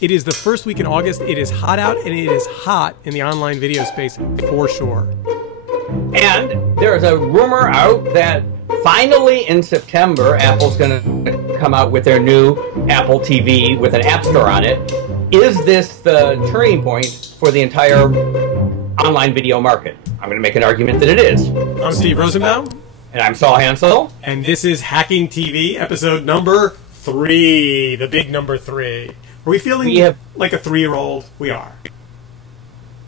It is the first week in August. It is hot out, and it is hot in the online video space for sure. And there is a rumor out that finally in September, Apple's going to come out with their new Apple TV with an App Store on it. Is this the turning point for the entire online video market? I'm going to make an argument that it is. I'm Steve Rosenbaum. And I'm Saul Hansel. And this is Hacking TV, episode number 3, the big number 3. Are we feeling like a 3-year-old? We are.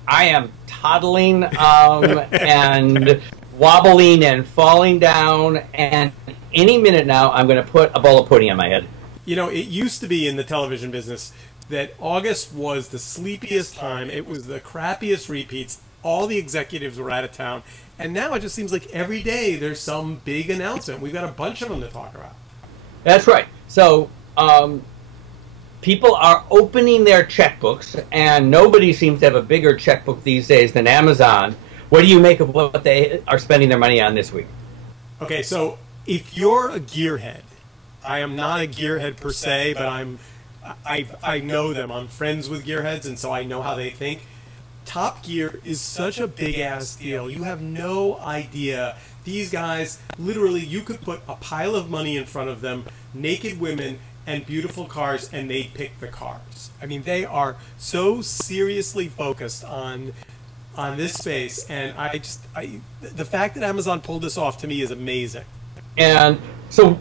I am toddling and wobbling and falling down, and any minute now I'm going to put a bowl of pudding on my head. You know, it used to be in the television business that August was the sleepiest time. It was the crappiest repeats. All the executives were out of town. And now it just seems like every day there's some big announcement. We've got a bunch of them to talk about. That's right. So people are opening their checkbooks, and nobody seems to have a bigger checkbook these days than Amazon. What do you make of what they are spending their money on this week? Okay, so if you're a gearhead, I am not a gearhead per se, but I know them. I'm friends with gearheads, and so I know how they think. Top Gear is such a big-ass deal. You have no idea. These guys, literally, you could put a pile of money in front of them, naked women, and beautiful cars, and they pick the cars. I mean, they are so seriously focused on this space, and the fact that Amazon pulled this off to me is amazing. And so,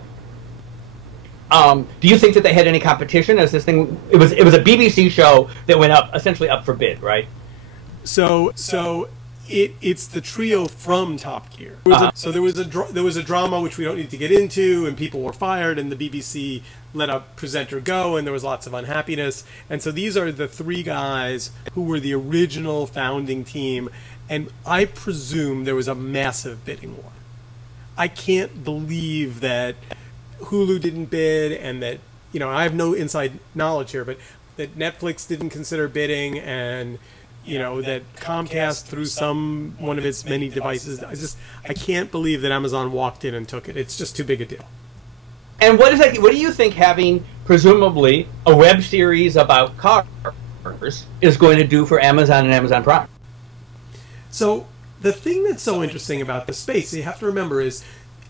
do you think that they had any competition as this thing? It was a BBC show that went up essentially up for bid, right? So it's the trio from Top Gear. So there was a drama which we don't need to get into, and people were fired, and the BBC let a presenter go, and there was lots of unhappiness. And so these are the 3 guys who were the original founding team, and I presume there was a massive bidding war. I can't believe that Hulu didn't bid, and that, you know, I have no inside knowledge here, but that Netflix didn't consider bidding, and you know, that Comcast through one of its many devices. I can't believe that Amazon walked in and took it. It's just too big a deal. And what do you think having presumably a web series about cars is going to do for Amazon and Amazon Prime? So the thing that's so interesting about the space, you have to remember, is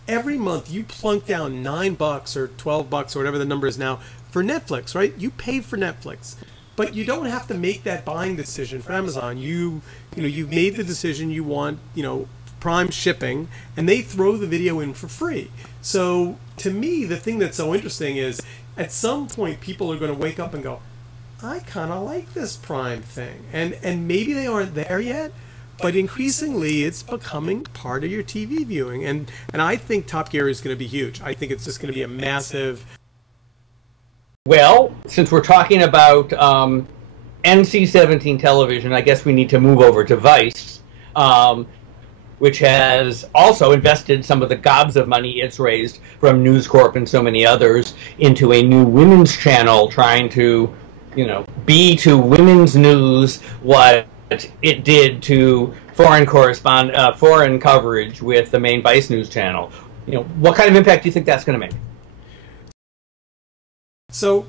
every month you plunk down $9 or $12 or whatever the number is now for Netflix, right? You pay for Netflix. But you don't have to make that buying decision for Amazon. You've made the decision you want, Prime shipping, and they throw the video in for free. So to me, the thing that's so interesting is at some point people are going to wake up and go, I kind of like this Prime thing. And maybe they aren't there yet, but increasingly it's becoming part of your TV viewing. And I think Top Gear is going to be huge. I think it's just going to be a massive... Well, since we're talking about NC-17 television, I guess we need to move over to Vice, which has also invested some of the gobs of money it's raised from News Corp and so many others into a new women's channel, trying to, be to women's news what it did to foreign coverage with the main Vice News channel. What kind of impact do you think that's going to make? So,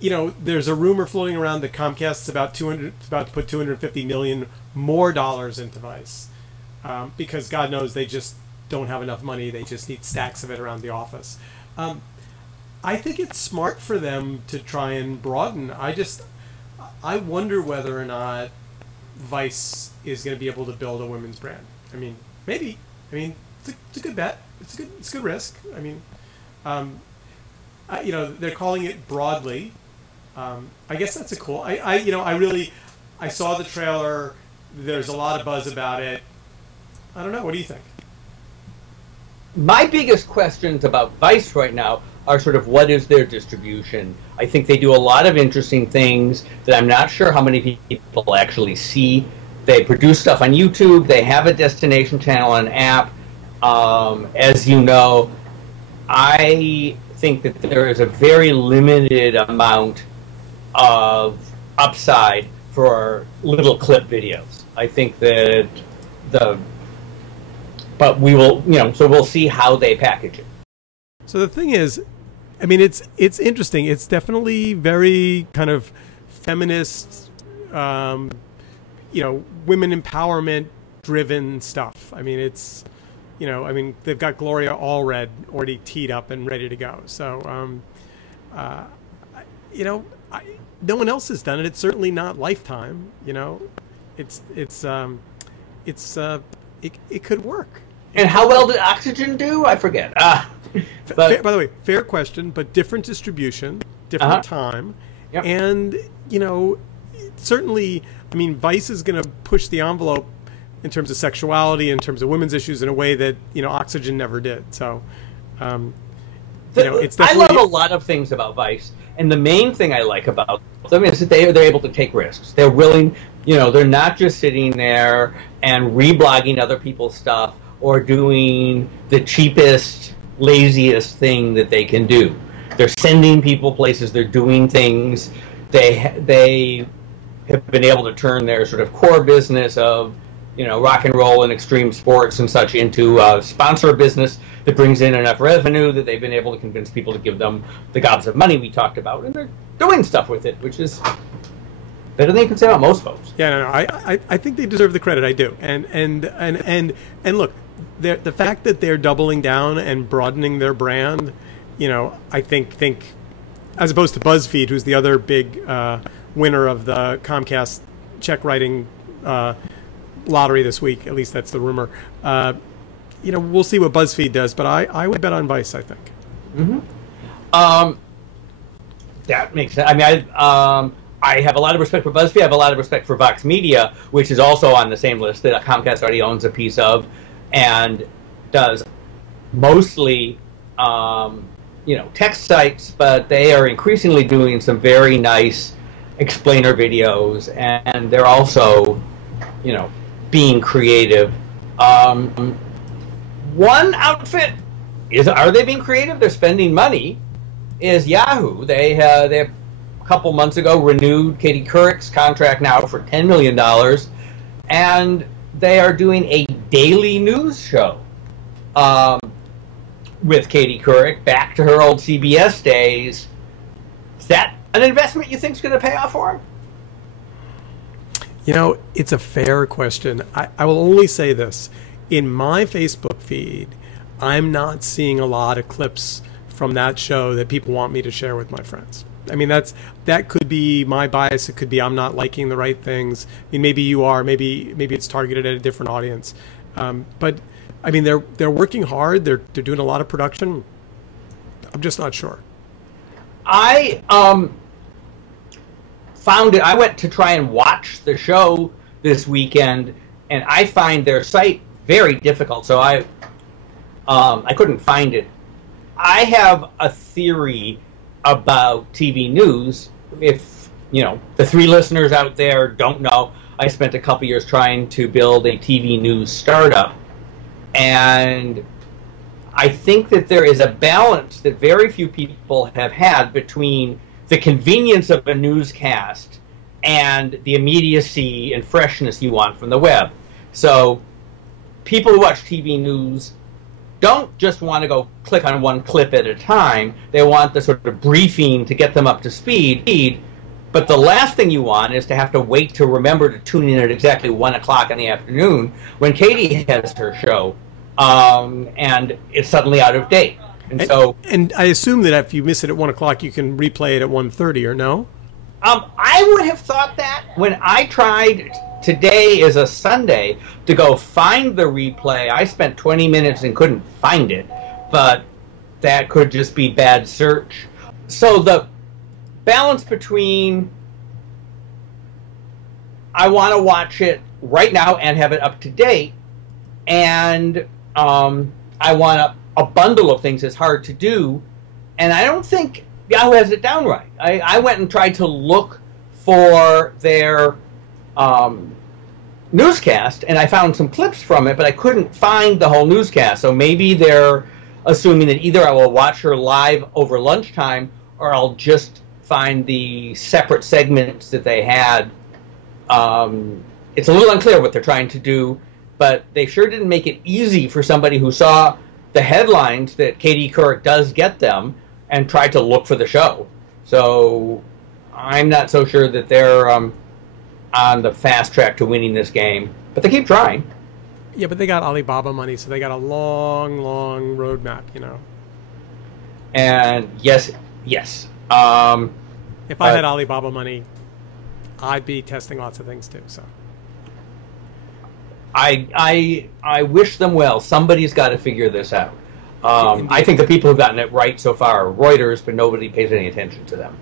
there's a rumor floating around that Comcast is about to put $250 million more into Vice, because God knows they just don't have enough money. They just need stacks of it around the office. I think it's smart for them to try and broaden. I wonder whether or not Vice is going to be able to build a women's brand. I mean, maybe. I mean, it's a good bet. It's a good risk. I mean. They're calling it Broadly. I guess that's a cool. I saw the trailer. There's a lot of buzz about it. I don't know. What do you think? My biggest questions about Vice right now are sort of what is their distribution. I think they do a lot of interesting things that I'm not sure how many people actually see. They produce stuff on YouTube. They have a destination channel and app. As you know, I think that there is a very limited amount of upside for little clip videos. I think that but we will, so we'll see how they package it. So the thing is, I mean, it's interesting. It's definitely very kind of feminist, women empowerment driven stuff. I mean, it's, they've got Gloria Allred already teed up and ready to go. So, no one else has done it. It's certainly not Lifetime. It could work. And how well did Oxygen do? I forget. By the way, fair question, but different distribution, different time. Yep. And, certainly, Vice is going to push the envelope in terms of sexuality, in terms of women's issues in a way that, Oxygen never did. So, it's definitely... I love a lot of things about Vice. And the main thing I like about them is that they're able to take risks. They're willing, they're not just sitting there and reblogging other people's stuff or doing the cheapest, laziest thing that they can do. They're sending people places. They're doing things. They have been able to turn their sort of core business of, rock and roll and extreme sports and such into a sponsor business that brings in enough revenue that they've been able to convince people to give them the gobs of money we talked about, and they're doing stuff with it, which is better than you can say about most folks. Yeah, no, I think they deserve the credit. I do, and look, the fact that they're doubling down and broadening their brand, I think as opposed to BuzzFeed, who's the other big winner of the Comcast check writing lottery this week. At least that's the rumor. We'll see what BuzzFeed does, but I would bet on Vice, I think. Mm-hmm. That makes sense. I have a lot of respect for BuzzFeed. I have a lot of respect for Vox Media, which is also on the same list that Comcast already owns a piece of, and does mostly, text sites, but they are increasingly doing some very nice explainer videos, and they're also, being creative. One outfit are they being creative? They're spending money. Is Yahoo? They a couple months ago renewed Katie Couric's contract now for $10 million, and they are doing a daily news show with Katie Couric, back to her old CBS days. Is that an investment you think is going to pay off for him? It's a fair question. I will only say this. In my Facebook feed, I'm not seeing a lot of clips from that show that people want me to share with my friends. That could be my bias. It could be I'm not liking the right things. Maybe you are. Maybe it's targeted at a different audience. But they're working hard. They're doing a lot of production. I'm just not sure. I found it. I went to try and watch the show this weekend, and I find their site very difficult. So I couldn't find it. I have a theory about TV news. If the three listeners out there don't know, I spent a couple years trying to build a TV news startup, and I think that there is a balance that very few people have had between the convenience of a newscast and the immediacy and freshness you want from the web. So people who watch TV news don't just want to go click on one clip at a time. They want the sort of briefing to get them up to speed. But the last thing you want is to have to wait to remember to tune in at exactly 1 o'clock in the afternoon when Katie has her show, and it's suddenly out of date. And I assume that if you miss it at 1 o'clock, you can replay it at 1:30, or no? I would have thought that. When I tried, today is a Sunday, to go find the replay, I spent 20 minutes and couldn't find it. But that could just be bad search. So the balance between I want to watch it right now and have it up to date, and I want a bundle of things is hard to do, and I don't think Yahoo has it down right. I went and tried to look for their newscast, and I found some clips from it, but I couldn't find the whole newscast. So maybe they're assuming that either I will watch her live over lunchtime, or I'll just find the separate segments that they had. It's a little unclear what they're trying to do, but they sure didn't make it easy for somebody who saw the headlines that Katie Couric does get them and tried to look for the show. So I'm not so sure that they're on the fast track to winning this game, but they keep trying. Yeah, but they got Alibaba money, so they got a long, long roadmap, you know. And yes. If I had Alibaba money, I'd be testing lots of things too. So I wish them well. Somebody's got to figure this out. I think the people who've gotten it right so far are Reuters, but nobody pays any attention to them.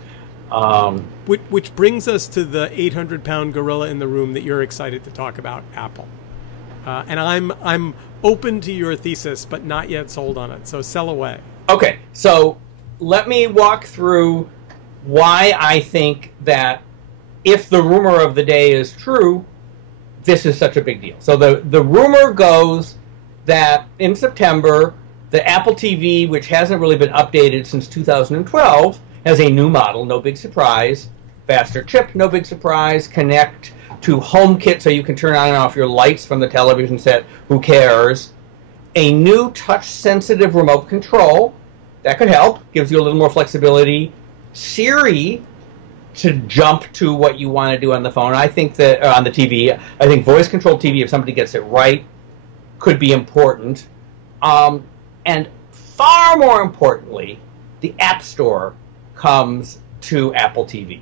Which brings us to the 800-pound gorilla in the room that you're excited to talk about, Apple. And I'm open to your thesis, but not yet sold on it. So sell away. Okay, so let me walk through why I think that if the rumor of the day is true, this is such a big deal. So the rumor goes that in September, the Apple TV, which hasn't really been updated since 2012, has a new model, no big surprise. Faster chip, no big surprise. Connect to HomeKit so you can turn on and off your lights from the television set, who cares. A new touch-sensitive remote control, that could help, gives you a little more flexibility. Siri to jump to what you want to do on the phone. I think that, on the TV, I think voice-controlled TV, if somebody gets it right, could be important. And far more importantly, the App Store comes to Apple TV.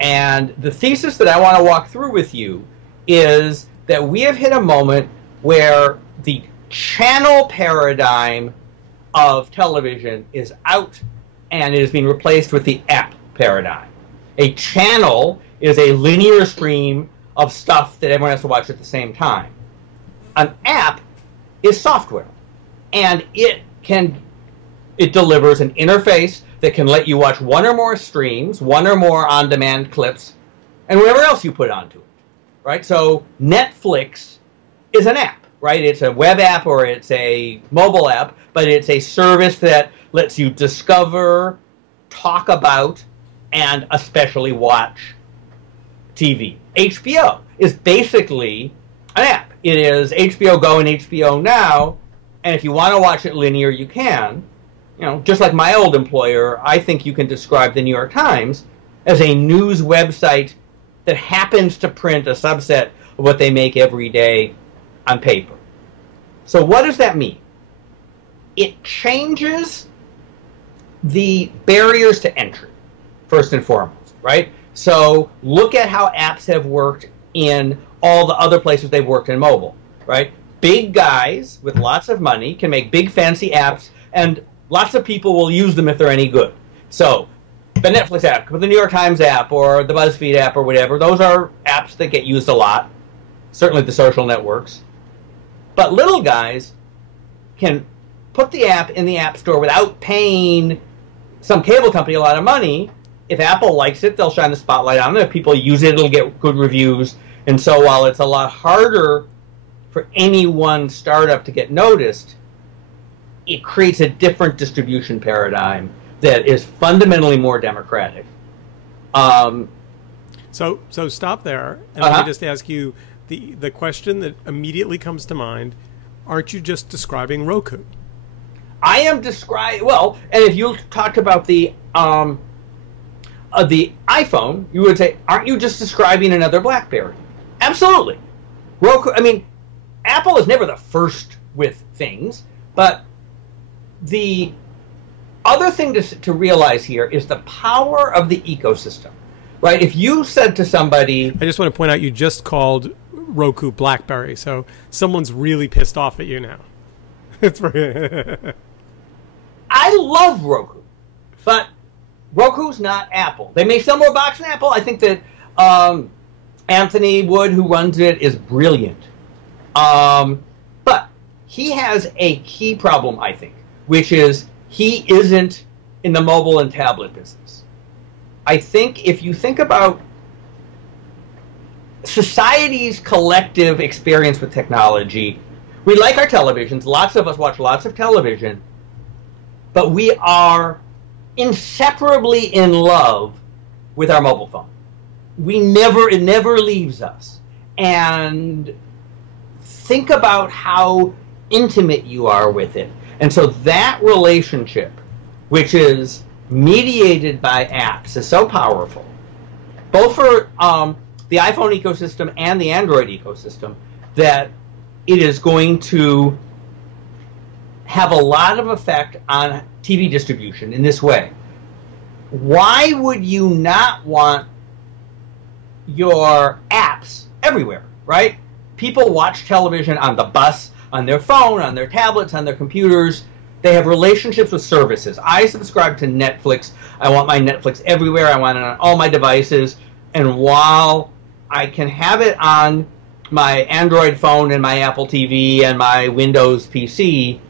And the thesis that I want to walk through with you is that we have hit a moment where the channel paradigm of television is out and it is being replaced with the app paradigm. A channel is a linear stream of stuff that everyone has to watch at the same time. An app is software, and it delivers an interface that can let you watch one or more streams, one or more on-demand clips, and whatever else you put onto it, right? So Netflix is an app, right? It's a web app or it's a mobile app, but it's a service that lets you discover, talk about, and especially watch TV. HBO is basically an app. It is HBO Go and HBO Now, and if you want to watch it linear, you can. You know, just like my old employer, I think you can describe the New York Times as a news website that happens to print a subset of what they make every day on paper. So what does that mean? It changes the barriers to entry, first and foremost, right? So look at how apps have worked in all the other places they've worked in mobile, right? Big guys with lots of money can make big fancy apps, and lots of people will use them if they're any good. So the Netflix app, the New York Times app, or the BuzzFeed app, or whatever, those are apps that get used a lot, certainly the social networks. But little guys can put the app in the App Store without paying some cable company a lot of money. If Apple likes it, they'll shine the spotlight on it. If people use it, it'll get good reviews. And so while it's a lot harder for any one startup to get noticed, it creates a different distribution paradigm that is fundamentally more democratic. So stop there, and let me just ask you the question that immediately comes to mind. Aren't you just describing Roku? I am describing, well, and if you talked about the iPhone, you would say, aren't you just describing another BlackBerry? Absolutely. Roku, I mean, Apple is never the first with things, but the other thing to realize here is the power of the ecosystem, right? If you said to somebody... I just want to point out you just called Roku BlackBerry, so someone's really pissed off at you now. It's I love Roku, but Roku's not Apple. They may sell more box than Apple. I think that Anthony Wood, who runs it, is brilliant. But he has a key problem, I think, which is he isn't in the mobile and tablet business. I think if you think about society's collective experience with technology, we like our televisions. Lots of us watch lots of television, but we are inseparably in love with our mobile phone. It never leaves us. And think about how intimate you are with it. And so that relationship, which is mediated by apps, is so powerful. both for the iPhone ecosystem and the Android ecosystem, that it is going to have a lot of effect on TV distribution in this way. Why would you not want your apps everywhere, right? People watch television on the bus, on their phone, on their tablets, on their computers. They have relationships with services. I subscribe to Netflix. I want my Netflix everywhere. I want it on all my devices. And while I can have it on my Android phone and my Apple TV and my Windows PC,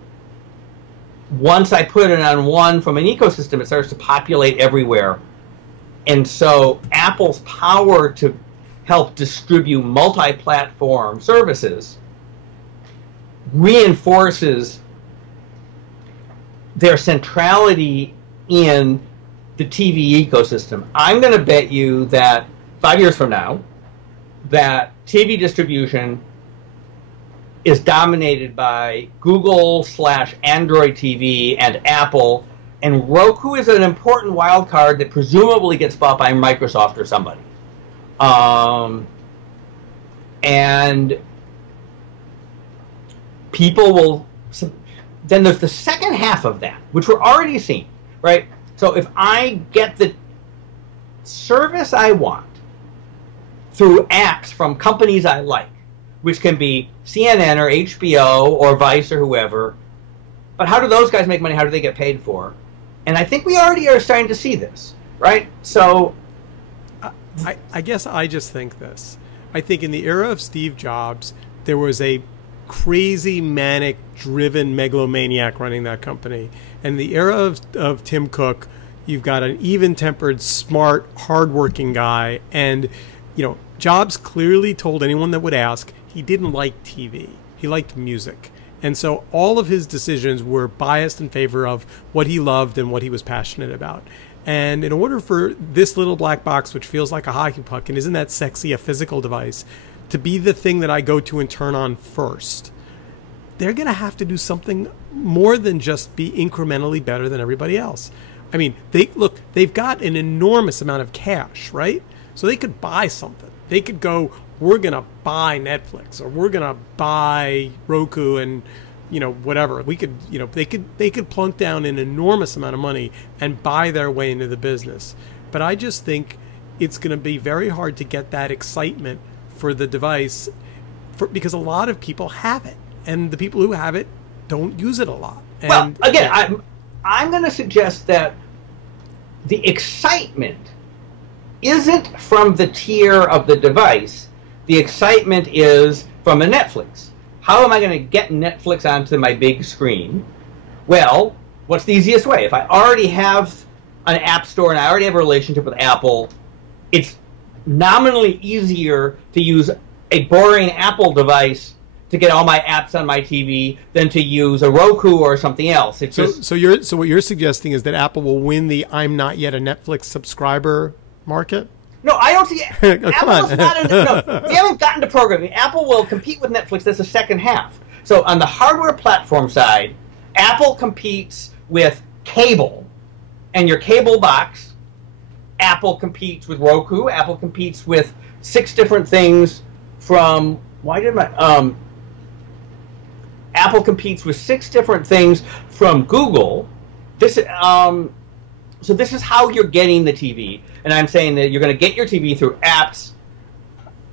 once I put it on one from an ecosystem, it starts to populate everywhere. And so Apple's power to help distribute multi-platform services reinforces their centrality in the TV ecosystem. I'm going to bet you that 5 years from now, that TV distribution is dominated by Google/Android TV and Apple, and Roku is an important wild card that presumably gets bought by Microsoft or somebody. And people will... Then there's the second half of that, which we're already seeing, right? So if I get the service I want through apps from companies I like, which can be CNN or HBO or Vice or whoever, but how do those guys make money? How do they get paid for? And I think we already are starting to see this, right? So I guess I just think this. I think in the era of Steve Jobs, there was a crazy, manic, driven megalomaniac running that company. And in the era of Tim Cook, you've got an even-tempered, smart, hardworking guy. And, you know, Jobs clearly told anyone that would ask he didn't like TV. He liked music. And so all of his decisions were biased in favor of what he loved and what he was passionate about. And in order for this little black box, which feels like a hockey puck and isn't that sexy a physical device, to be the thing that I go to and turn on first, they're going to have to do something more than just be incrementally better than everybody else. I mean, they've got an enormous amount of cash, right? So they could buy something. They could go, we're going to buy Netflix, or we're going to buy Roku, and, you know, whatever. We could, you know, they could plunk down an enormous amount of money and buy their way into the business. But I just think it's going to be very hard to get that excitement for the device, because a lot of people have it, and the people who have it don't use it a lot. And, well, again, I'm going to suggest that the excitement isn't from the tier of the device. The excitement is from a Netflix. How am I going to get Netflix onto my big screen? Well, what's the easiest way? If I already have an App Store and I already have a relationship with Apple, it's nominally easier to use a boring Apple device to get all my apps on my TV than to use a Roku or something else. It's so what you're suggesting is that Apple will win the I'm not yet a Netflix subscriber market? No, I don't see it. Apple's not no, we haven't gotten to programming. Apple will compete with Netflix. That's the second half. So on the hardware platform side, Apple competes with cable and your cable box. Apple competes with Roku. Apple competes with 6 different things from... Apple competes with 6 different things from Google. So this is how you're getting the TV. And I'm saying that you're going to get your TV through apps,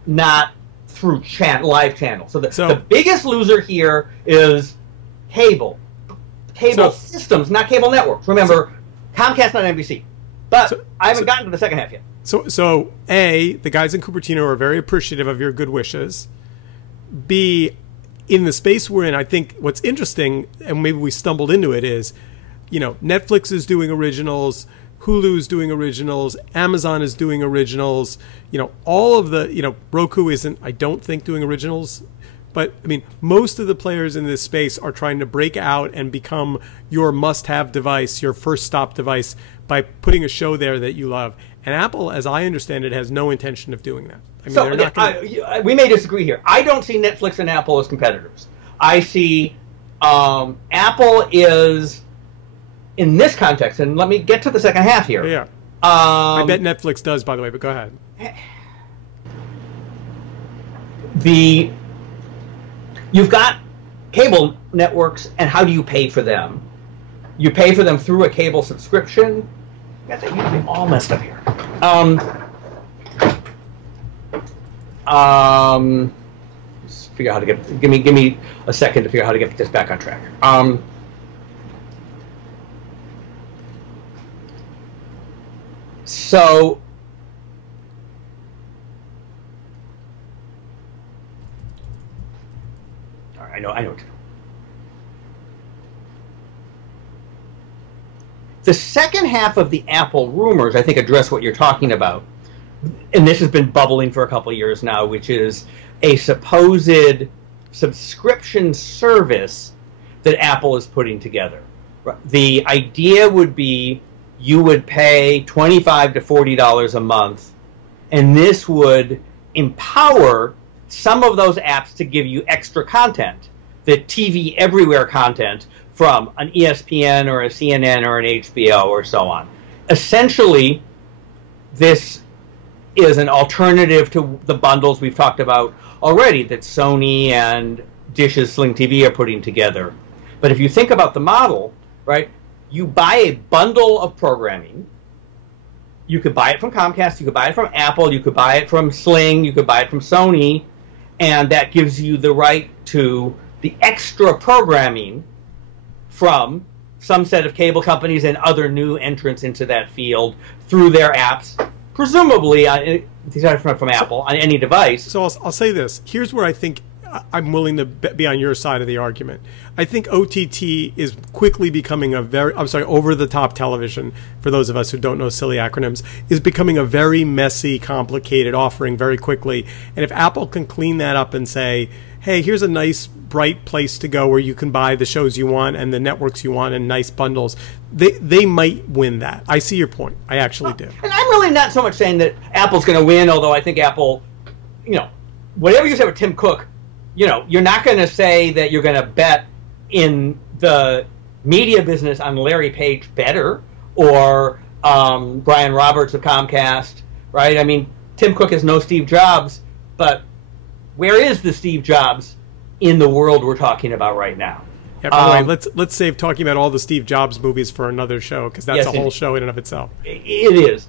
not through live channels. So the biggest loser here is cable. Cable systems, not cable networks. Remember, Comcast, not NBC. But I haven't gotten to the second half yet. So A, the guys in Cupertino are very appreciative of your good wishes. B, in the space we're in, I think what's interesting, and maybe we stumbled into it, is, you know, Netflix is doing originals, Hulu is doing originals, Amazon is doing originals, you know, all of the, you know, Roku isn't, I don't think, doing originals. But, I mean, most of the players in this space are trying to break out and become your must-have device, your first-stop device, by putting a show there that you love. And Apple, as I understand it, has no intention of doing that. I mean, they're not gonna... we may disagree here. I don't see Netflix and Apple as competitors. I see Apple is, in this context, and let me get to the second half here. Yeah. I bet Netflix does, by the way, but go ahead. You've got cable networks, and how do you pay for them? You pay for them through a cable subscription. I think you'd be all messed up here. Just figure out how to get. Give me a second to figure out how to get this back on track. So. I know what to do. The second half of the Apple rumors, I think, address what you're talking about. And this has been bubbling for a couple of years now, which is a supposed subscription service that Apple is putting together. The idea would be you would pay $25 to $40 a month, and this would empower some of those apps to give you extra content, the TV everywhere content from an ESPN or a CNN or an HBO or so on. Essentially, this is an alternative to the bundles we've talked about already that Sony and Dish's Sling TV are putting together. But if you think about the model, right, you buy a bundle of programming. You could buy it from Comcast, you could buy it from Apple, you could buy it from Sling, you could buy it from Sony, and that gives you the right to the extra programming from some set of cable companies and other new entrants into that field through their apps, presumably from Apple, on any device. So I'll say this. Here's where I think I'm willing to be on your side of the argument. I think OTT is quickly becoming over-the-top television, for those of us who don't know silly acronyms, is becoming a very messy, complicated offering very quickly. And if Apple can clean that up and say, hey, here's a nice, bright place to go where you can buy the shows you want and the networks you want and nice bundles, they might win that. I see your point. I actually do. And I'm really not so much saying that Apple's going to win, although I think Apple, whatever you say with Tim Cook, you're not going to say that you're going to bet in the media business on Larry Page better or Brian Roberts of Comcast, right? I mean, Tim Cook is no Steve Jobs, but where is the Steve Jobs in the world we're talking about right now? Yeah, by the way, let's save talking about all the Steve Jobs movies for another show, because that's a whole show in and of itself. It is.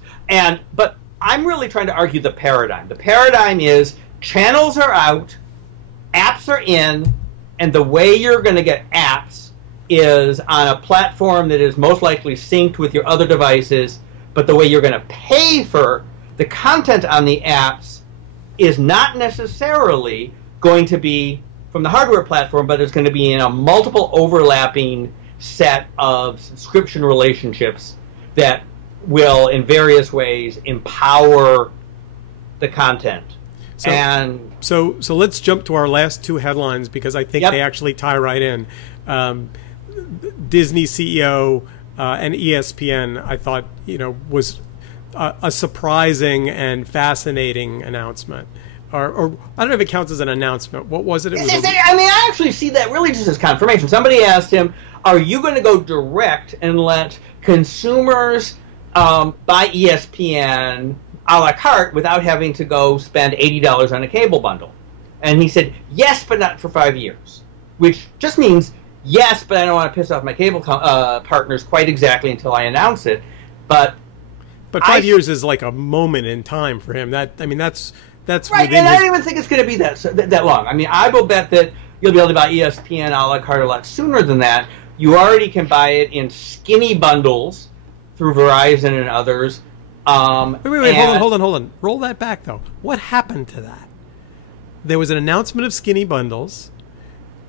But I'm really trying to argue the paradigm. The paradigm is channels are out, apps are in, and the way you're going to get apps is on a platform that is most likely synced with your other devices, but the way you're going to pay for the content on the apps is not necessarily going to be from the hardware platform, but it's going to be in a multiple overlapping set of subscription relationships that will, in various ways, empower the content. So let's jump to our last two headlines, because I think they actually tie right in. Disney CEO and ESPN, I thought, was a surprising and fascinating announcement. Or I don't know if it counts as an announcement. What was it? I actually see that really just as confirmation. Somebody asked him, are you going to go direct and let consumers buy ESPN a la carte without having to go spend $80 on a cable bundle? And he said, yes, but not for 5 years, which just means yes, but I don't want to piss off my cable partners quite exactly until I announce it. But 5 years is like a moment in time for him. That's right, and I don't even think it's going to be that long. I mean, I will bet that you'll be able to buy ESPN a la carte a lot sooner than that. You already can buy it in skinny bundles through Verizon and others. Wait, hold on. Roll that back, though. What happened to that? There was an announcement of skinny bundles.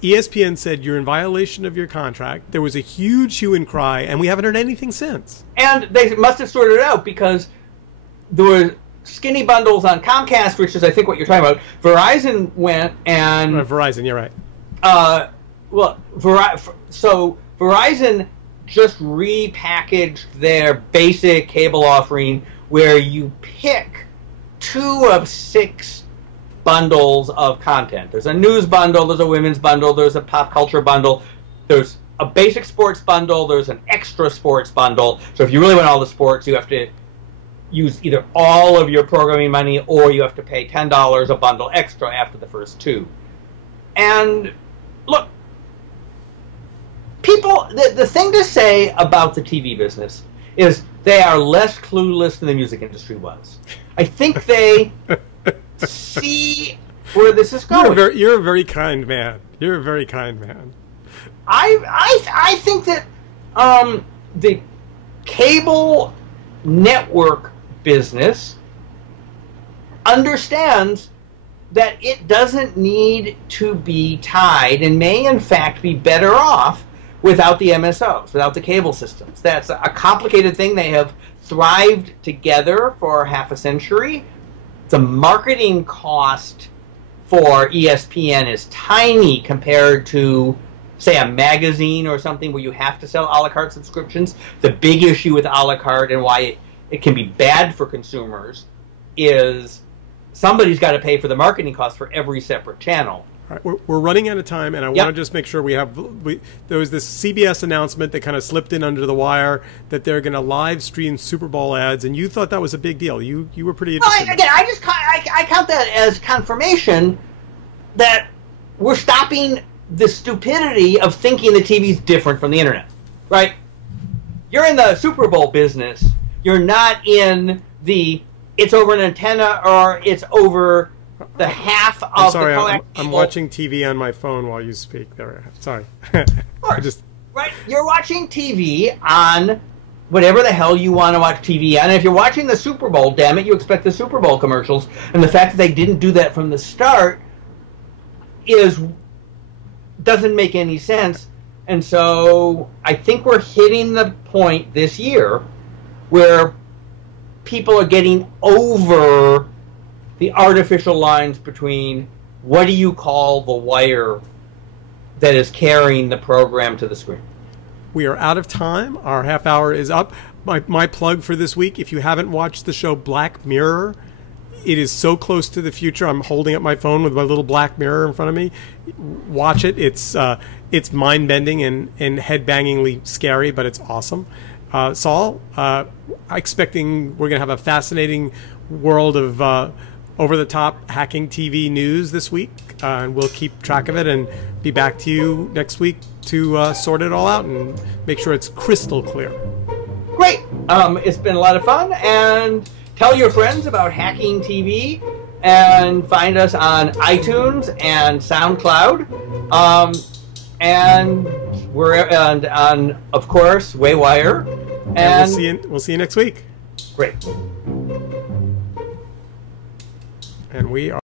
ESPN said you're in violation of your contract. There was a huge hue and cry, and we haven't heard anything since. And they must have sorted it out, because there were skinny bundles on Comcast, which is, I think, what you're talking about. Verizon went and... Verizon, you're right. So Verizon just repackaged their basic cable offering where you pick 2 of 6 bundles of content. There's a news bundle, there's a women's bundle, there's a pop culture bundle, there's a basic sports bundle, there's an extra sports bundle. So if you really want all the sports, you have to use either all of your programming money or you have to pay $10 a bundle extra after the first two. And look, people, the thing to say about the TV business is they are less clueless than the music industry was. I think they see where this is going. You're a very kind man. You're a very kind man. I think that the cable network business understands that it doesn't need to be tied and may in fact be better off without the MSOs, without the cable systems. That's a complicated thing. They have thrived together for half a century. The marketing cost for ESPN is tiny compared to, say, a magazine or something where you have to sell a la carte subscriptions. The big issue with a la carte and why it can be bad for consumers is somebody's got to pay for the marketing costs for every separate channel. All right, we're running out of time, and I want to just make sure there was this CBS announcement that kind of slipped in under the wire that they're going to live stream Super Bowl ads, and you thought that was a big deal. You were pretty interested. Again, I count that as confirmation that we're stopping the stupidity of thinking the TV's different from the internet, right? You're in the Super Bowl business. You're not in the it's over an antenna or it's over the half of I'm sorry, the coax I'm watching TV on my phone while you speak. There, sorry. Right, you're watching TV on whatever the hell you want to watch TV on. And if you're watching the Super Bowl, damn it, you expect the Super Bowl commercials. And the fact that they didn't do that from the start doesn't make any sense. And so I think we're hitting the point this year where people are getting over the artificial lines between what do you call the wire that is carrying the program to the screen. We are out of time. Our half hour is up. My plug for this week, if you haven't watched the show Black Mirror, it is so close to the future. I'm holding up my phone with my little black mirror in front of me. Watch it. It's mind-bending and head-bangingly scary, but it's awesome. Saul, expecting we're going to have a fascinating world of over-the-top hacking TV news this week, and we'll keep track of it and be back to you next week to sort it all out and make sure it's crystal clear. Great. It's been a lot of fun, and tell your friends about Hacking TV, and find us on iTunes and SoundCloud, and we're on, of course, Waywire. And we'll see you next week. Great. And we are